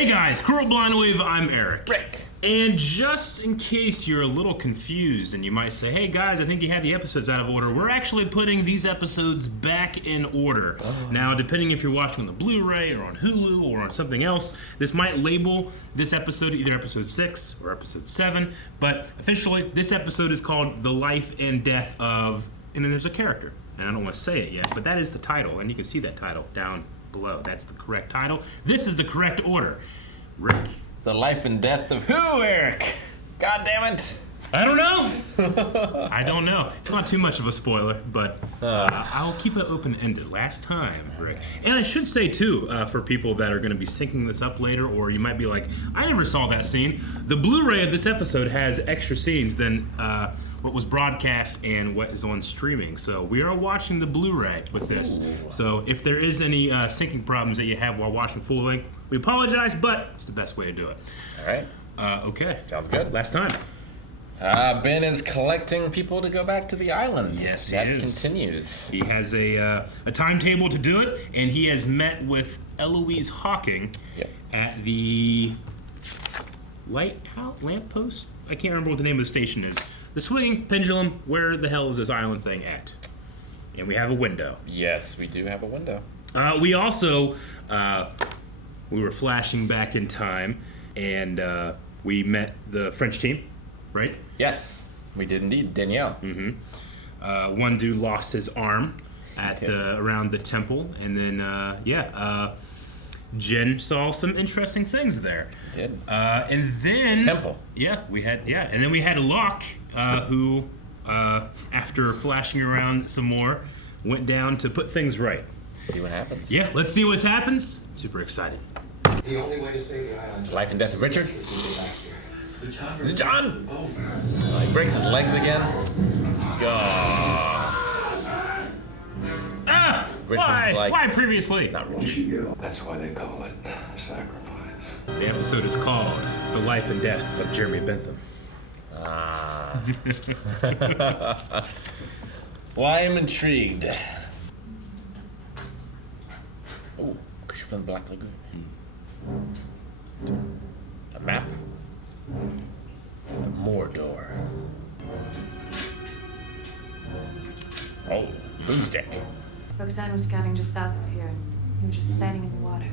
Hey guys, Cruel Blind Wave, I'm Eric. Rick. And just in case you're a little confused and you might say, hey guys, I think you had the episodes out of order, we're actually putting these episodes back in order. Now, depending if you're watching on the Blu-ray or on Hulu or on something else, this might label this episode either episode 6 or episode 7, but officially, this episode is called The Life and Death of, and then there's a character. And I don't want to say it yet, but that is the title, and you can see that title down below. That's the correct title. This is the correct order. Rick. The life and death of who, Eric? God damn it. I don't know. I don't know. It's not too much of a spoiler, but I'll keep it open-ended. Last time, Rick. And I should say, too, for people that are going to be syncing this up later, or you might be like, I never saw that scene. The Blu-ray of this episode has extra scenes than what was broadcast and what is on streaming. So we are watching the Blu-ray with this. Ooh. So if there is any syncing problems that you have while watching full length, we apologize, but it's the best way to do it. All right. Okay. Sounds good. Last time. Ben is collecting people to go back to the island. Yes, he that is. Continues. He has a timetable to do it, and he has met with Eloise Hawking at the lighthouse lamppost. I can't remember what the name of the station is. The swinging pendulum. Where the hell is this island thing at? And we have a window. Yes, we do have a window. We also we were flashing back in time, and we met the French team, right? Yes, we did indeed. Danielle. Mm-hmm. One dude lost his arm at around the temple, and then Jen saw some interesting things there. Did. And then temple. Yeah, and then we had Locke, who after flashing around some more, went down to put things right. See what happens. Yeah, let's see what happens. Super excited. The only way to save the island. Life and death of Richard. Is it John? Oh, he breaks his legs again. Richard's why previously? Not Richard. That's why they call it sacrifice. The episode is called The Life and Death of Jeremey Bentham. Well, I am intrigued. Oh, because you're from the Black Lagoon. A map? A Mordor. Oh, boomstick. Roxanne was scouting just south of here, and he was just standing in the water.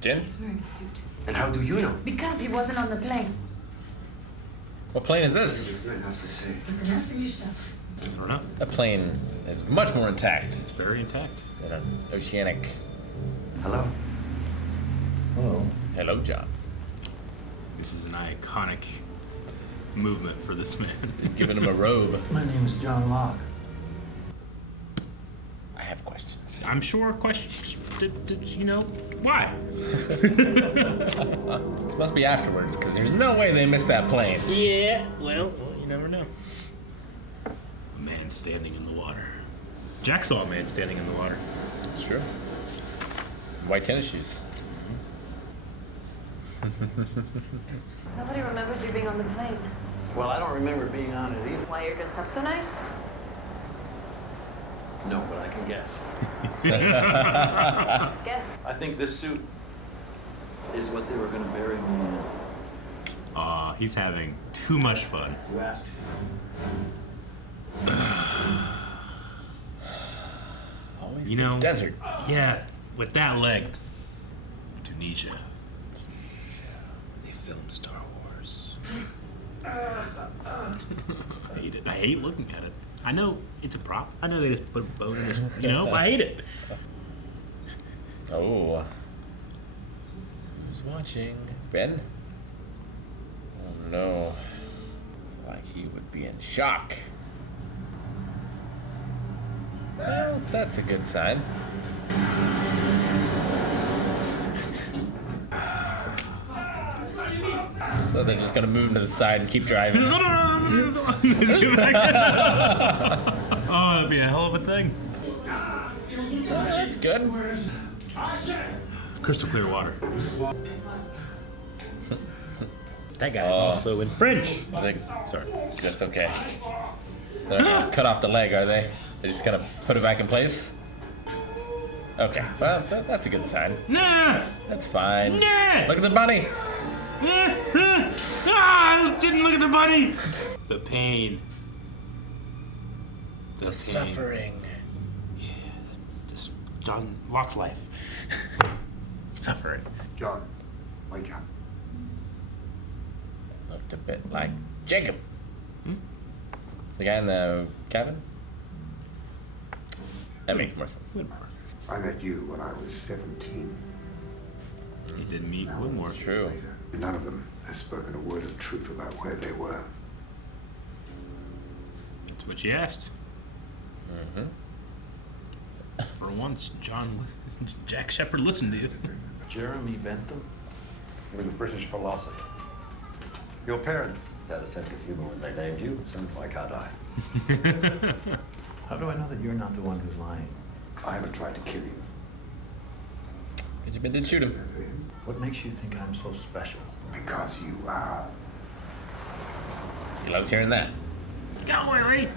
Jen? He's wearing a suit. And how do you know? Because he wasn't on the plane. What plane is this? You can ask for yourself. I don't know. That plane is much more intact It's very intact. than an oceanic. Hello. Hello. Hello, John. This is an iconic movement for this man. Giving him a robe. My name is John Locke. I have questions. I'm sure questions, you know, why? This must be afterwards, because there's no way they missed that plane. Yeah, well, you never know. A man standing in the water. Jack saw a man standing in the water. It's true. White tennis shoes. Nobody remembers you being on the plane. Well, I don't remember being on it either. Why you're dressed up so nice? No, but I can guess. Guess. I think this suit is what they were going to bury me in. Aw, he's having too much fun. You asked. Always You the know, desert. Yeah, with that leg. Tunisia. They filmed Star Wars. I hate it. I hate looking at it. I know it's a prop. I know they just put a bone in this, you know, I hate it. Oh. Who's watching? Ben? Oh no. Like he would be in shock. Well, that's a good sign. So they're just gonna move him to the side and keep driving. Oh, that'd be a hell of a thing. That's good. Crystal clear water. That guy's also in French. Sorry. That's okay. They're not gonna cut off the leg, are they? They're just gonna put it back in place? Okay, well, that's a good sign. Nah! That's fine. Nah! Look at the bunny. I didn't look at the bunny! The pain. The pain. suffering. Just John Locke's life. Suffering. John, wake up. Looked a bit like Jacob. Hmm? The guy in the cabin? That makes more sense. I met you when I was 17. He did meet Woodmore. It's true. None of them has spoken a word of truth about where they were. That's what she asked. Mm-hmm. For once, Jack Shepherd listened to you. Jeremy Bentham? He was a British philosopher. Your parents had a sense of humor when they named you, so why can't I? How do I know that you're not the one who's lying? I haven't tried to kill you. Benjamin did shoot him. What makes you think I'm so special? Because you are. He loves hearing that. Go away,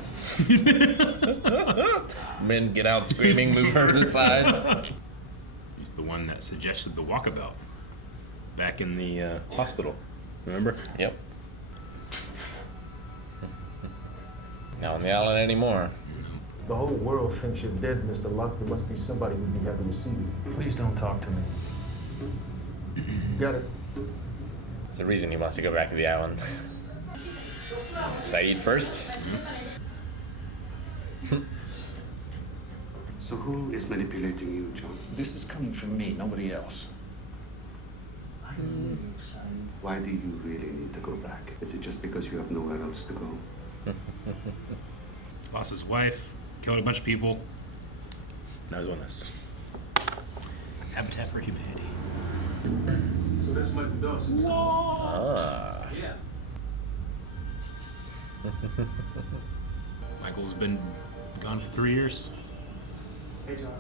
Men get out screaming, move her to the side. He's the one that suggested the walkabout back in the hospital. Remember? Yep. Not on the island anymore. The whole world thinks you're dead, Mr. Locke. There must be somebody who'd be happy to see you. Please don't talk to me. Got it. There's a reason he wants to go back to the island. Saeed first. So who is manipulating you, John? This is coming from me, nobody else. Why do you really need to go back? Is it just because you have nowhere else to go? Lost his wife, killed a bunch of people. Now he's on this. Habitat for Humanity. So that's Michael Dawson's son. Ah. Yeah. Michael's been gone for 3 years.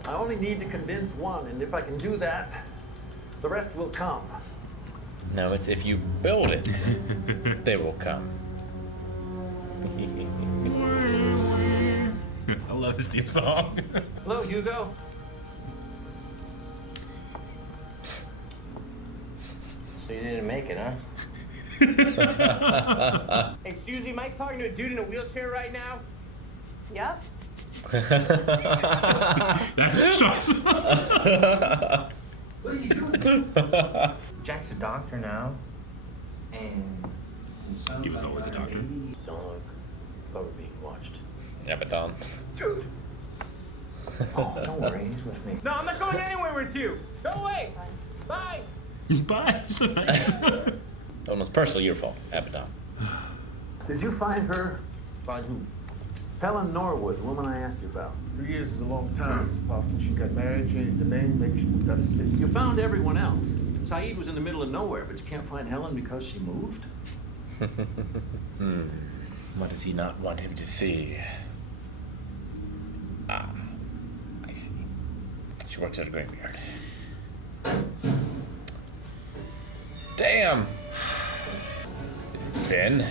I only need to convince one, and if I can do that, the rest will come. No, it's if you build it, they will come. I love his theme song. Hello, Hugo. So you didn't make it, huh? Excuse me, am I talking to a dude in a wheelchair right now? Yep. That's what shocks. What are you doing? Jack's a doctor now. And He was always a doctor. Dog. Thought we're being watched. Abaddon. dude. Oh, don't worry, he's with me. No, I'm not going anywhere with you. Go away. Bye. Bye. So nice. Almost personally your fault, Abaddon. Did you find her? Find who? Helen Norwood, the woman I asked you about. 3 years is a long time. It's possible she got married, changed the name, maybe she moved out of state. You found everyone else. Saeed was in the middle of nowhere, but you can't find Helen because she moved? What does he not want him to see? Ah, I see. She works at a graveyard. Damn! Is it Ben?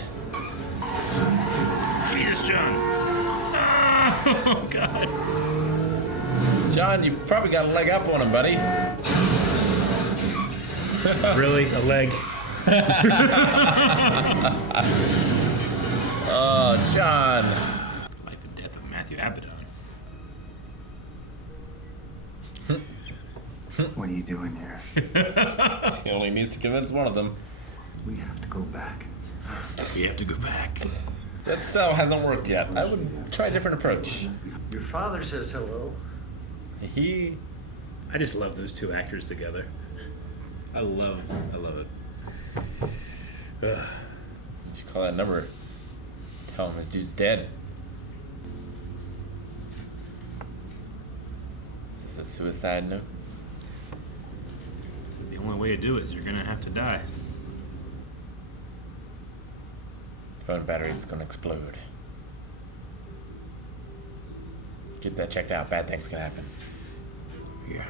Jesus, John. Oh, God. John, you probably got a leg up on him, buddy. Really? A leg? Oh, John. Life and Death of Matthew Abaddon. What are you doing here? He only needs to convince one of them. We have to go back. We have to go back. That cell hasn't worked yet. I would try a different approach. Your father says hello. I just love those two actors together. I love it. You should call that number. Tell him his dude's dead. Is this a suicide note? The only way to do it is you're gonna have to die. Phone battery's gonna explode. Get that checked out. Bad things can happen. Yeah.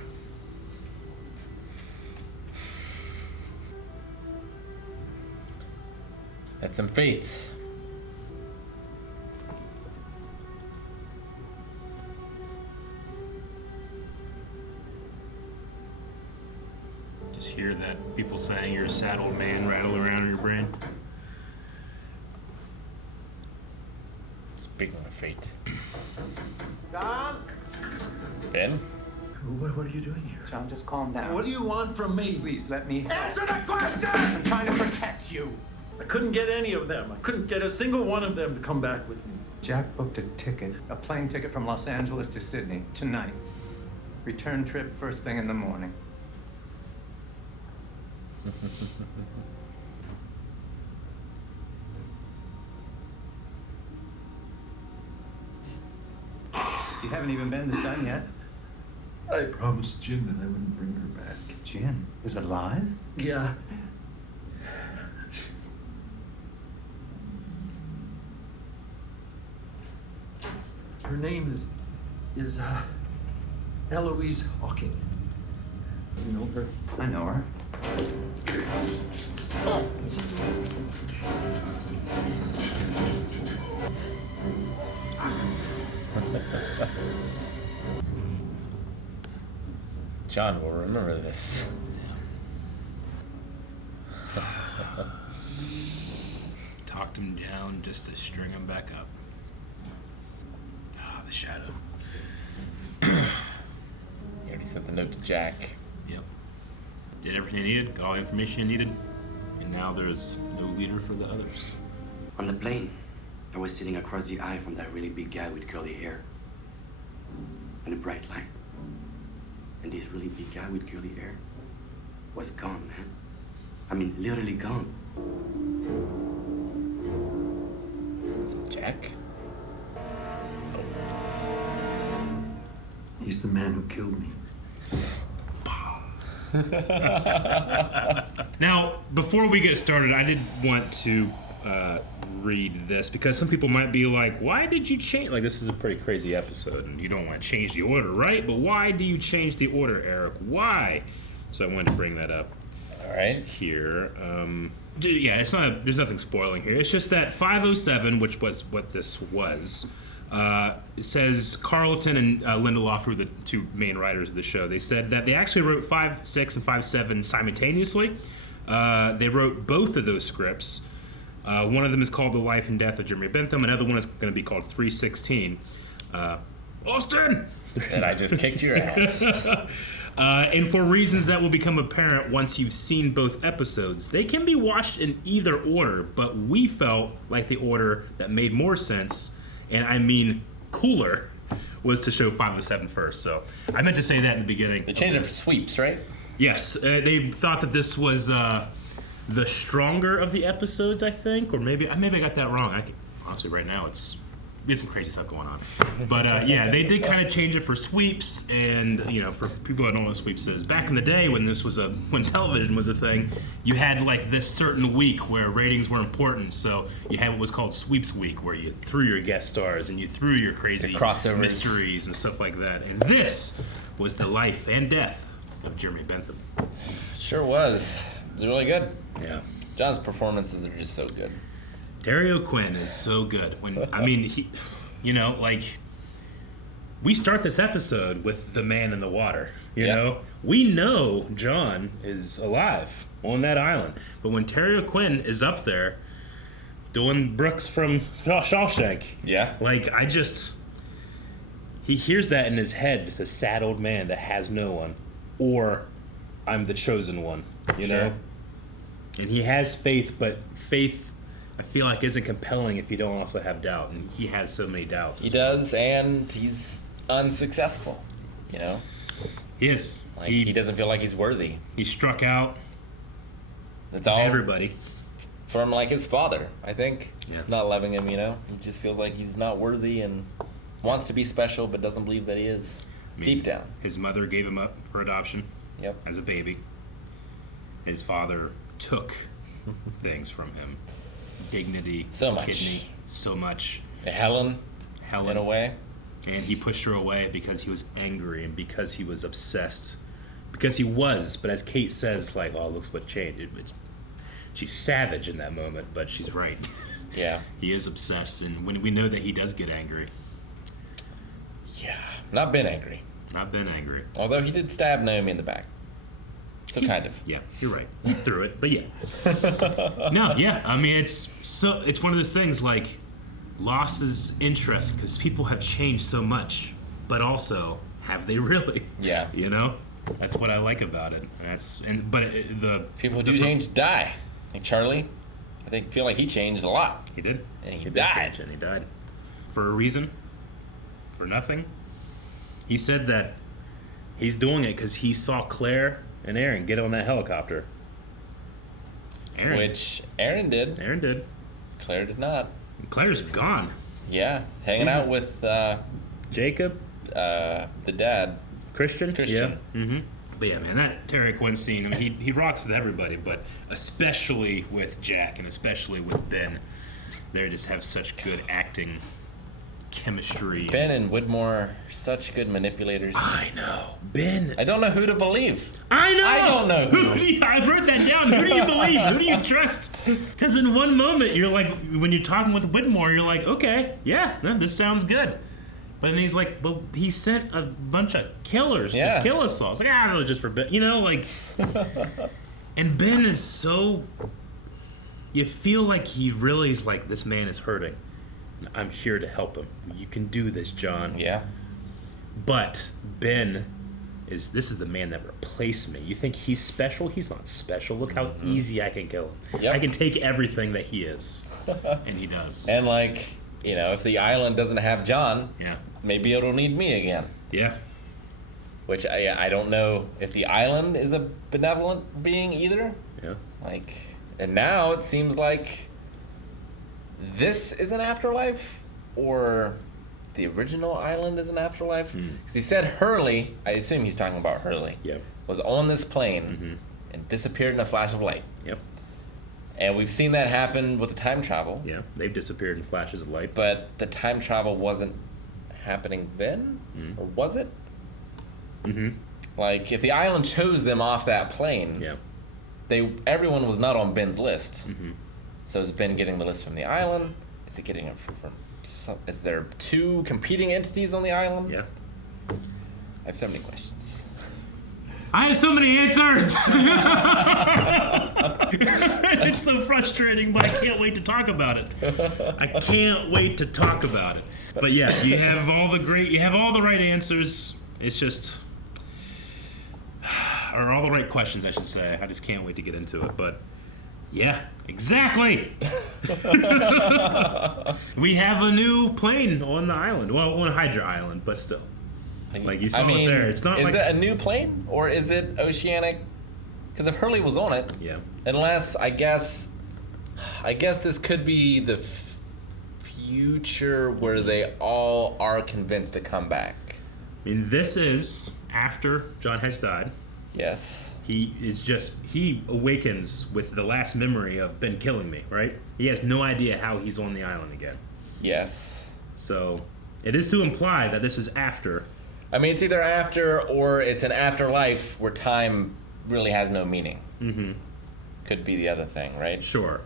That's some faith. hear that people saying you're a sad old man rattle around in your brain? Speaking of fate. John? Ben? What are you doing here? John, just calm down. What do you want from me? Please let me. Answer the question! I'm trying to protect you. I couldn't get any of them. I couldn't get a single one of them to come back with me. Jack booked a plane ticket from Los Angeles to Sydney tonight. Return trip first thing in the morning. You haven't even been to Sun yet. I promised Jim that I wouldn't bring her back. Jen is alive? Yeah. Her name is Eloise Hawking. You know her? I know her. John will remember this. Talked him down just to string him back up. Ah, the shadow. He already sent the note to Jack. Yep. Did everything he needed, got all the information he needed, and now there's no leader for the others. On the plane, I was sitting across the aisle from that really big guy with curly hair and a bright light. And this really big guy with curly hair was gone, man. I mean, literally gone. Is it Jack? He's the man who killed me. Now, before we get started, I did want to read this because some people might be like, why did you change? Like, this is a pretty crazy episode and you don't want to change the order, right? But why do you change the order, Eric? Why? So I wanted to bring that up. All right. Here. Yeah, it's not. There's nothing spoiling here. It's just that 507, which was what this was, it says Carlton and Lindelof, who are the two main writers of the show, they said that they actually wrote 5, 6, and 5, 7 simultaneously. They wrote both of those scripts. One of them is called The Life and Death of Jeremey Bentham. Another one is going to be called 316. Austin! And I just kicked your ass. And for reasons that will become apparent once you've seen both episodes, they can be watched in either order, but we felt like the order that made more sense, and I mean cooler, was to show 507 first. So I meant to say that in the beginning. The change of sweeps, right? Yes, they thought that this was the stronger of the episodes, I think, or maybe I got that wrong. Honestly, right now there's some crazy stuff going on. But yeah, they did kind of change it for sweeps, and for people that don't know what sweeps is, back in the day when television was a thing, you had like this certain week where ratings were important. So you had what was called Sweeps Week, where you threw your guest stars and you threw your crazy crossovers, mysteries and stuff like that. And this was the life and death of Jeremey Bentham. Sure was. It was really good. Yeah. John's performances are just so good. Dario Quinn is so good. We start this episode with the man in the water. You know, we know John is alive on that island, but when Dario Quinn is up there doing Brooks from Shawshank, he hears that in his head, just a sad old man that has no one, or I'm the chosen one. You know, and he has faith, but faith, I feel like, isn't compelling if you don't also have doubt, and he has so many doubts. He does, and he's unsuccessful, He is. He doesn't feel like he's worthy. He struck out. That's all. Everybody. From, his father, I think. Yeah. Not loving him, He just feels like he's not worthy and wants to be special, but doesn't believe that he is. Deep down. His mother gave him up for adoption. Yep. As a baby. His father took things from him. Dignity, kidney, so much. Helen, in a way. And he pushed her away because he was angry and because he was obsessed. Because he was, but as Kate says, look what changed. She's savage in that moment, but she's right. Yeah. He is obsessed, and when we know that he does get angry. Yeah. Not been angry. Not been angry. Although he did stab Naomi in the back. So kind of. Yeah, you're right. You threw it, but yeah. No, yeah. I mean, it's one of those things like loss is interesting because people have changed so much, but also have they really? Yeah. You know, that's what I like about it. The people who do change die. Like Charlie, I feel like he changed a lot. He did. And he died. And he died for a reason. For nothing. He said that he's doing it because he saw Claire and Aaron get on that helicopter. Which Aaron did. Aaron did. Claire did not. Claire's gone. Yeah, hanging out with Jacob, the dad, Christian. Yeah. Mm-hmm. But yeah, man, that Terry Quinn scene. I mean, he rocks with everybody, but especially with Jack and especially with Ben. They just have such good acting chemistry. Ben and Widmore are such good manipulators. I know. Ben. I don't know who to believe. I know. I don't know who. I wrote that down. Who do you believe? Who do you trust? Because in one moment, you're like, when you're talking with Widmore, you're like, okay, yeah, no, this sounds good. But then he's like, well, he sent a bunch of killers to kill us all. It's like, no, it's just for Ben. You know, like, and Ben is so, you feel like he really is like, this man is hurting. I'm here to help him. You can do this, John. Yeah. But Ben this is the man that replaced me. You think he's special? He's not special. Look how easy I can kill him. Yep. I can take everything that he is. And he does. And like, you know, if the island doesn't have John, yeah, maybe it'll need me again. Yeah. Which I don't know if the island is a benevolent being either. Yeah. Like, and now it seems like this is an afterlife, or the original island is an afterlife. Because he said Hurley, I assume he's talking about Hurley, was on this plane and disappeared in a flash of light. Yep. And we've seen that happen with the time travel. Yeah, they've disappeared in flashes of light. But the time travel wasn't happening then? Or was it? Like, if the island chose them off that plane, everyone was not on Ben's list. So is Ben getting the list from the island? Is he getting it from is there two competing entities on the island? Yeah. I have so many questions. I have so many answers! It's so frustrating, but I can't wait to talk about it. I can't wait to talk about it. But yeah, you have all the right answers. It's just, or all the right questions, I should say. I just can't wait to get into it. But yeah, exactly. We have a new plane on the island. Well, on Hydra Island, but still. Like you saw it there. It's not is like, it a new plane or is it oceanic? Because if Hurley was on it, unless I guess this could be the future where they all are convinced to come back. I mean, this is after John has died. Yes. He awakens with the last memory of Ben killing me, right? He has no idea how he's on the island again. Yes. So it is to imply that this is after. I mean, it's either after or it's an afterlife where time really has no meaning. Could be the other thing, right? Sure.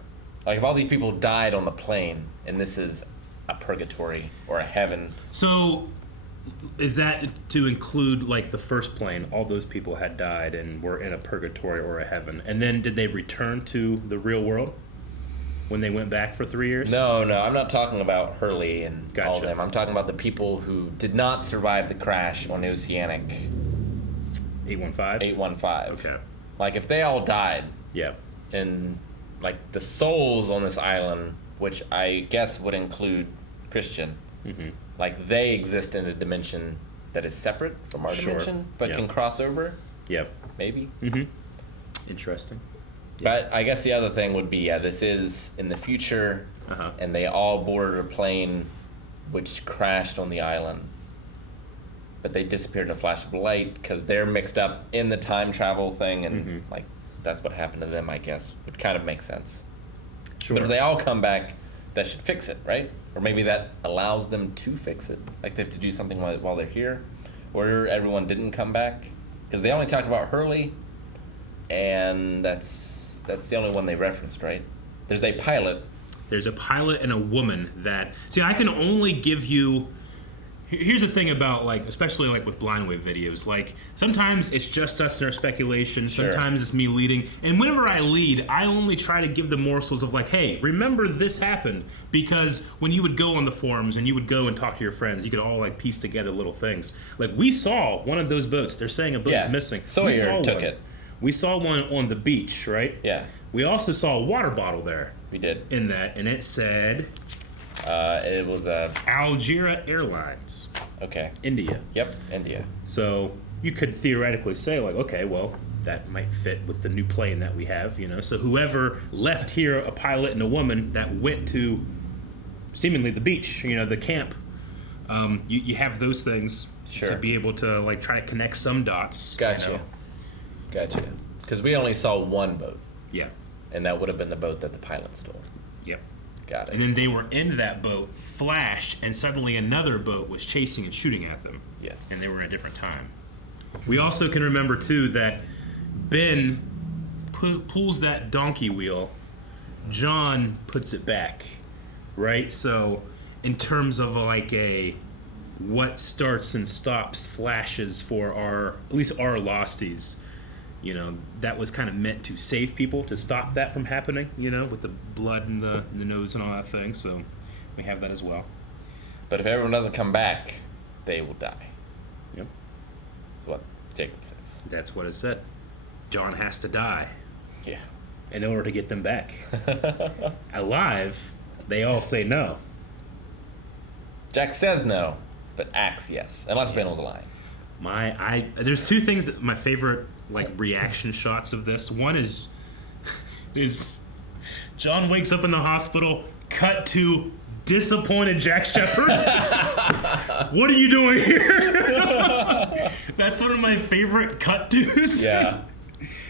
Like if all these people died on the plane and this is a purgatory or a heaven. So is that to include like the first plane, all those people had died and were in a purgatory or a heaven, and then did they return to the real world when they went back for 3 years? No, I'm not talking about Hurley and Gotcha. all of them. I'm talking about the people who did not survive the crash on Oceanic 815? 815. Okay. Like if they all died. Yeah. And like the souls on this island, which I guess would include Christian, like they exist in a dimension that is separate from our dimension, but can cross over. Yep. Maybe. Interesting. But I guess the other thing would be, this is in the future, and they all boarded a plane which crashed on the island. But they disappeared in a flash of light because they're mixed up in the time travel thing, and like that's what happened to them, I guess. Would kind of make sense. Sure. But if they all come back, that should fix it, right? Or maybe that allows them to fix it. Like they have to do something while they're here. Or everyone didn't come back. Because they only talked about Hurley, and that's the only one they referenced, right? There's a pilot. There's a pilot and a woman that... See, I can only give you Here's the thing about, like, especially like with blind wave videos, like sometimes it's just us and our speculation, sometimes it's me leading, and whenever I lead, I only try to give the morsels of like, hey, remember this happened, because when you would go on the forums and you would go and talk to your friends, you could all like piece together little things. Like, we saw one of those boats. They're saying a boat is missing. Sawyer took it. We saw one on the beach, right? Yeah. We also saw a water bottle there. We did. In that, and it said... it was a... Algeria Airlines. Okay. India. Yep, India. So you could theoretically say, like, okay, well, that might fit with the new plane that we have, you know? So whoever left here, a pilot and a woman, that went to seemingly the beach, you know, the camp, you have those things to be able to, like, try to connect some dots. Gotcha. You know? Gotcha. Because we only saw one boat. Yeah. And that would have been the boat that the pilot stole. Yep. Got it. And then they were in that boat, flashed, and suddenly another boat was chasing and shooting at them. Yes. And they were at a different time. We also can remember, too, that Ben pulls that donkey wheel. John puts it back, right? So in terms of like what starts and stops flashes for at least our losties, you know, that was kind of meant to save people, to stop that from happening, you know, with the blood in the nose and all that thing. So we have that as well. But if everyone doesn't come back, they will die. Yep. That's what Jacob says. That's what it said. John has to die. Yeah. In order to get them back. Alive, they all say no. Jack says no, but acts yes. Unless Ben was lying. There's two things that my favorite, like, reaction shots of this. One is John wakes up in the hospital, cut to disappointed Jack Shepherd. What are you doing here? That's one of my favorite cut tos. Yeah.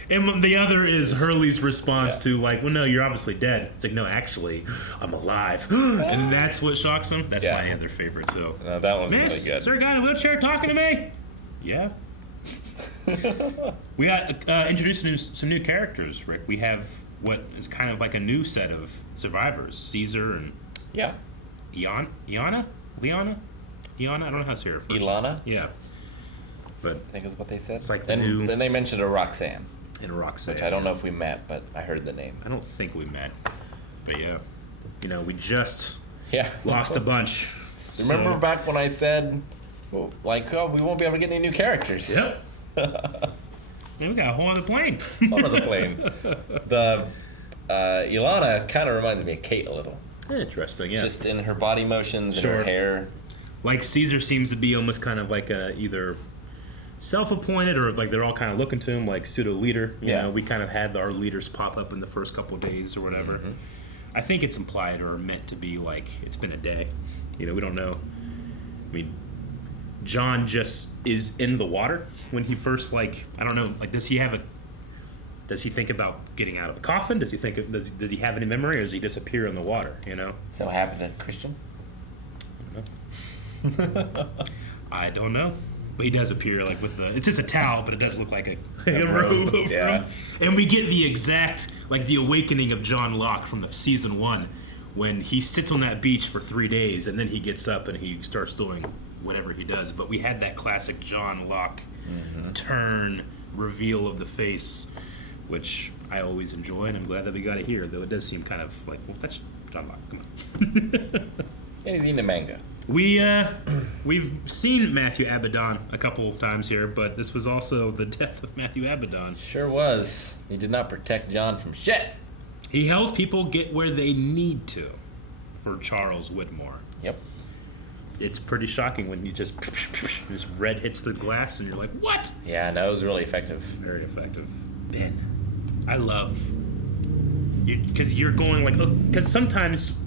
And the other is Hurley's response to, like, well, no, you're obviously dead. It's like, no, actually, I'm alive. And that's what shocks him. That's my other favorite, too. No, that one's Miss, really good. is there a guy in a wheelchair talking to me? Yeah. We got introduced some new characters, Rick. We have what is kind of like a new set of survivors. Caesar and... Yeah. Leona? I don't know how to say her first. Ilana? Yeah. But I think is what they said. It's like the new... Then they mentioned a Roxanne. And Roxanne. Which I don't know if we met, but I heard the name. I don't think we met. But yeah. You know, we just Yeah. Lost a bunch. Remember back when I said, like, oh, we won't be able to get any new characters? Yep. Yeah, we got a whole other plane. Whole other plane. The Ilana kind of reminds me of Kate a little. Interesting, yeah. Just in her body motions and her hair. Like Caesar seems to be almost kind of like a either self-appointed or like they're all kind of looking to him like pseudo-leader. You know, we kind of had our leaders pop up in the first couple of days or whatever. Mm-hmm. I think it's implied or meant to be like it's been a day. You know, we don't know. I mean, John just is in the water when he first, like, I don't know, like, does he think about getting out of a coffin? Does he have any memory, or does he disappear in the water, you know? So what happened to Christian? I don't know. I don't know. But he does appear, like, with it's just a towel, but it does look like a robe over him. And we get the exact, like, the awakening of John Locke from the season 1, when he sits on that beach for 3 days, and then he gets up and he starts doing whatever he does. But we had that classic John Locke turn, reveal of the face, which I always enjoy, and I'm glad that we got it here, though it does seem kind of like, well, that's John Locke, come on. And he's eating a mango. We've seen Matthew Abaddon a couple times here, but this was also the death of Matthew Abaddon. Sure was. He did not protect John from shit. He helps people get where they need to for Charles Whitmore. Yep. It's pretty shocking when you just red hits the glass and you're like, what? Yeah, no, it was really effective. Very effective. Ben, I love you, because you're going like, because sometimes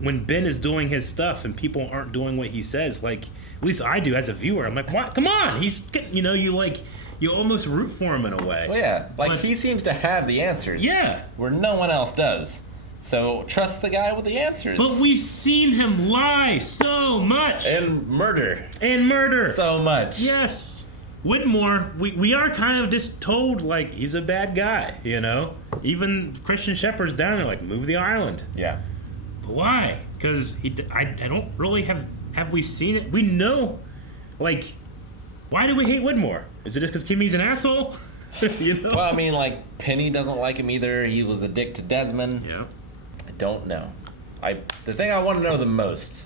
when Ben is doing his stuff and people aren't doing what he says, like, at least I do as a viewer, I'm like, what? Come on, he's, you know, you almost root for him in a way. Well, yeah, like he seems to have the answers. Yeah. Where no one else does. So trust the guy with the answers. But we've seen him lie so much. And murder. So much. Yes. Whitmore, we are kind of just told, like, he's a bad guy, you know? Even Christian Shepherd's down there, like, move the island. Yeah. But why? Because I don't really have Have we seen it? We know, like, why do we hate Widmore? Is it just because Kimmy's an asshole? You know? Well, I mean, like, Penny doesn't like him either. He was a dick to Desmond. Yeah. I don't know. The thing I want to know the most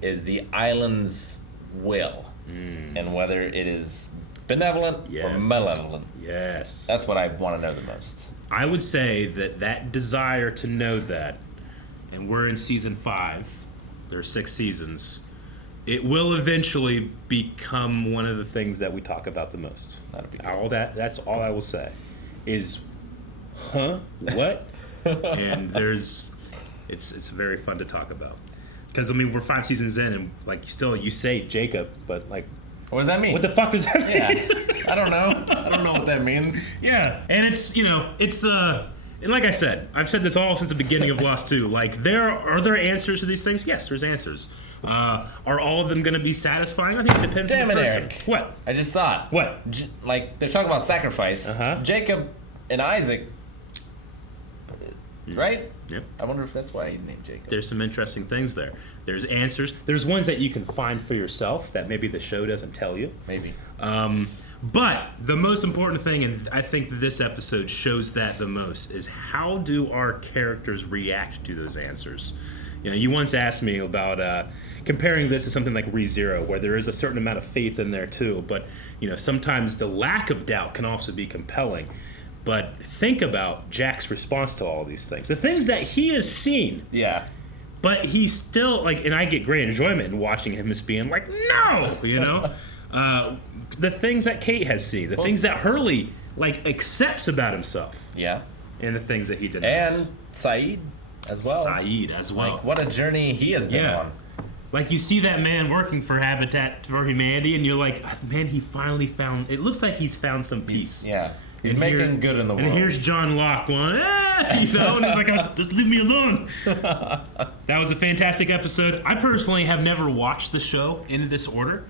is the island's will and whether it is benevolent or malevolent. Yes. That's what I want to know the most. I would say that desire to know that, and we're in season 5, there are 6 seasons, it will eventually become one of the things that we talk about the most. That'll be good. That's all I will say is, huh? What? And it's very fun to talk about. Because, I mean, we're 5 seasons in, and, like, you say Jacob, but, like... What does that mean? What the fuck does that mean? Yeah, I don't know. I don't know what that means. Yeah, and it's, and like I said, I've said this all since the beginning of Lost 2. Like, are there answers to these things? Yes, there's answers. Are all of them going to be satisfying? I think it depends on the person. Eric. What? I just thought. What? Like, they're talking about sacrifice. Jacob and Isaac, right? Yep. I wonder if that's why he's named Jacob. There's some interesting things there. There's answers. There's ones that you can find for yourself that maybe the show doesn't tell you. Maybe. But the most important thing, and I think this episode shows that the most, is how do our characters react to those answers? You once asked me about comparing this to something like ReZero, where there is a certain amount of faith in there too, but sometimes the lack of doubt can also be compelling. But think about Jack's response to all these things. The things that he has seen. Yeah. But he's still, like, and I get great enjoyment in watching him as being like, no! The things that Kate has seen. The things that Hurley, like, accepts about himself. Yeah. And the things that he denies. And Saeed as well. Like, what a journey he has been on. Like, you see that man working for Habitat for Humanity, and you're like, man, he finally found, it looks like he's found some peace. He's making good in the world. And here's John Locke going, and he's like, just leave me alone. That was a fantastic episode. I personally have never watched the show in this order.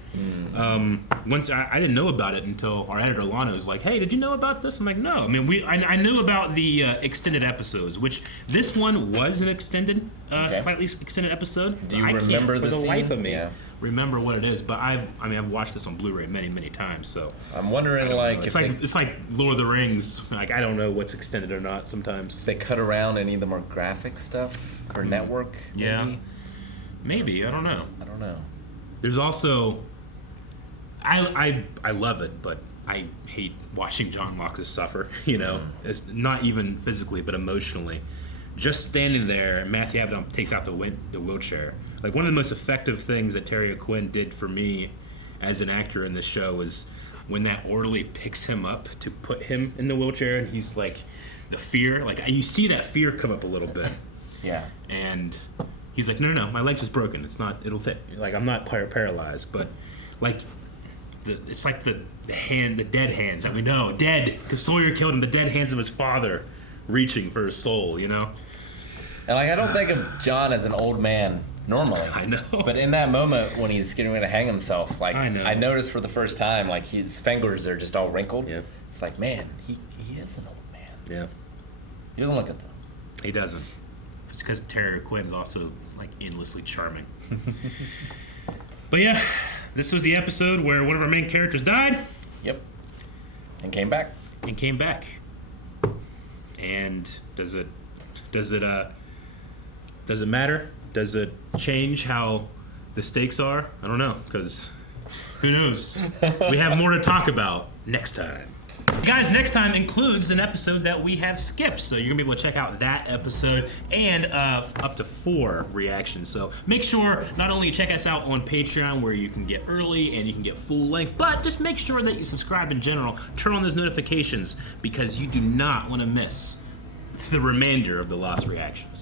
Once I didn't know about it until our editor Lana was like, hey, did you know about this? I'm like, no. I mean, I knew about the extended episodes, which this one was an extended, slightly extended episode. Do you remember the scene? For the life of me. Yeah. Remember what it is, but I've watched this on Blu-ray many times, so I'm wondering, like, it's like Lord of the Rings. Like, I don't know what's extended or not sometimes. If they cut around any of the more graphic stuff for network, maybe I don't know. There's also I love it, but I hate watching John Locke suffer. It's not even physically, but emotionally. Just standing there, Matthew Abaddon takes out the wheelchair. Like, one of the most effective things that Terry O'Quinn did for me as an actor in this show was when that orderly picks him up to put him in the wheelchair, and he's like, the fear, like, you see that fear come up a little bit. Yeah. And he's like, no, my leg's just broken. It'll fit. Like, I'm not paralyzed, but, like, it's like the dead hands that we know. Dead, because Sawyer killed him, the dead hands of his father reaching for his soul, And, like, I don't think of John as an old man normally. I know. But in that moment when he's getting ready to hang himself, like, I noticed for the first time, like, his fingers are just all wrinkled. Yeah. It's like, man, he is an old man. Yeah. He doesn't look it, though. He doesn't. It's because Terry Quinn is also, like, endlessly charming. But yeah, this was the episode where one of our main characters died. Yep. And came back. And does it matter? Does it change how the stakes are? I don't know, because who knows? We have more to talk about next time. Guys, next time includes an episode that we have skipped, so you're going to be able to check out that episode and up to 4 reactions. So make sure not only you check us out on Patreon, where you can get early and you can get full length, but just make sure that you subscribe in general. Turn on those notifications, because you do not want to miss the remainder of the Lost reactions.